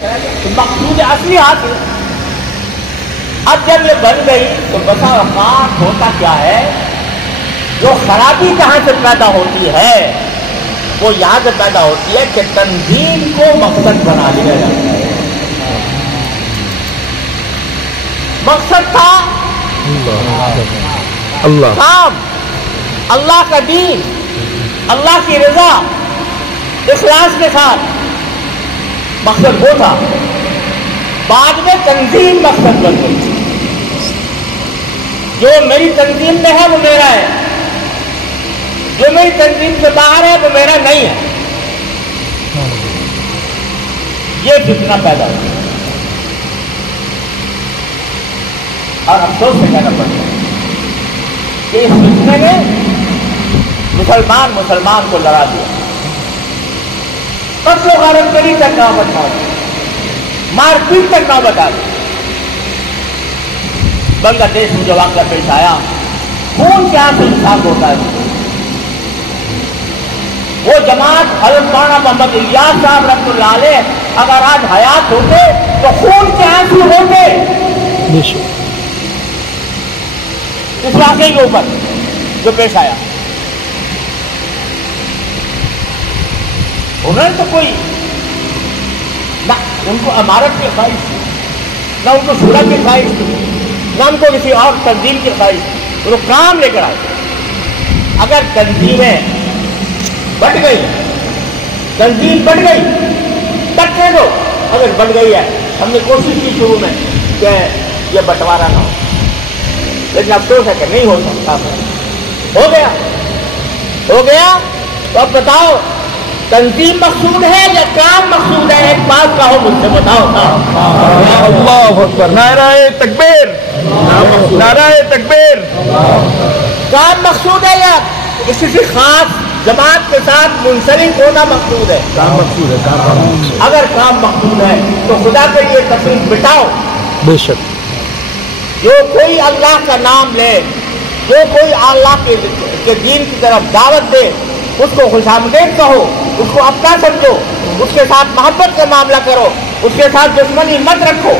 مقصود اصلی حاصل. اب جب یہ بن گئی تو بسا اوقات ہوتا کیا ہے، جو خرابی کہاں سے پیدا ہوتی ہے وہ یہاں سے پیدا ہوتی ہے کہ تنظیم کو مقصد بنا لیا جاتا ہے. مقصد تھا اللہ کام، اللہ کا دین، اللہ کی رضا، اخلاص کے ساتھ مقصد وہ تھا. بعد میں تنظیم مقصد بن گئی. جو میری تنظیم میں ہے وہ میرا ہے، جو میری تنظیم سے باہر ہے وہ میرا نہیں ہے. یہ فتنہ پیدا ہوا اور افسوس سے کہنا پڑتا ہے کہ اس فتنے نے مسلمان کو لڑا دیا. قتل و غارت گری تک نوبت آ گئی، مار پیٹ تک نوبت آ گئی. بنگلہ دیش میں جو واقعہ پیش آیا، خون کیا سے انصاف ہوتا ہے. وہ جماعت حضرت مولانا محمد الیاس صاحب رحمۃ اللہ علیہ اگر آج حیات ہوتے تو خون کے آنسو ہوتے اس واقعے کے اوپر جو پیش آیا. انہوں نے تو کوئی نہ ان کو عمارت کی خواہش تھی، نہ ان کو شورا کی خواہش تھی، نہ ان کو کسی اور تنظیم کی خواہش تھی. وہ کام لے کر آئے. اگر تنظیمیں بٹ گئی، تنظیم بٹ گئی، بٹنے دو. اگر بٹ گئی ہے، ہم نے کوشش کی شروع میں کہ یہ بٹوارا نہ ہو، لیکن افسوس ہے کہ نہیں ہو سکتا. ہو گیا. تو اب بتاؤ تنظیم مقصود ہے یا کام مقصود ہے؟ ایک بات کہو مجھ سے، بتاؤ. اللہ اکبر، نعرہ تکبیر، نعرہ تکبیر. کام مقصود ہے یا کسی خاص جماعت کے ساتھ منسلک ہونا مقصود ہے؟ کام مقصود ہے. اگر کام مقصود ہے تو خدا کے لیے تفصیل بٹاؤ. بے شک. جو کوئی اللہ کا نام لے، جو کوئی اللہ کے دین کی طرف دعوت دے، اس کو خوش آمدید کہو، اس کو اپنا سمجھو، اس کے ساتھ محبت کا معاملہ کرو، اس کے ساتھ دشمنی مت رکھو.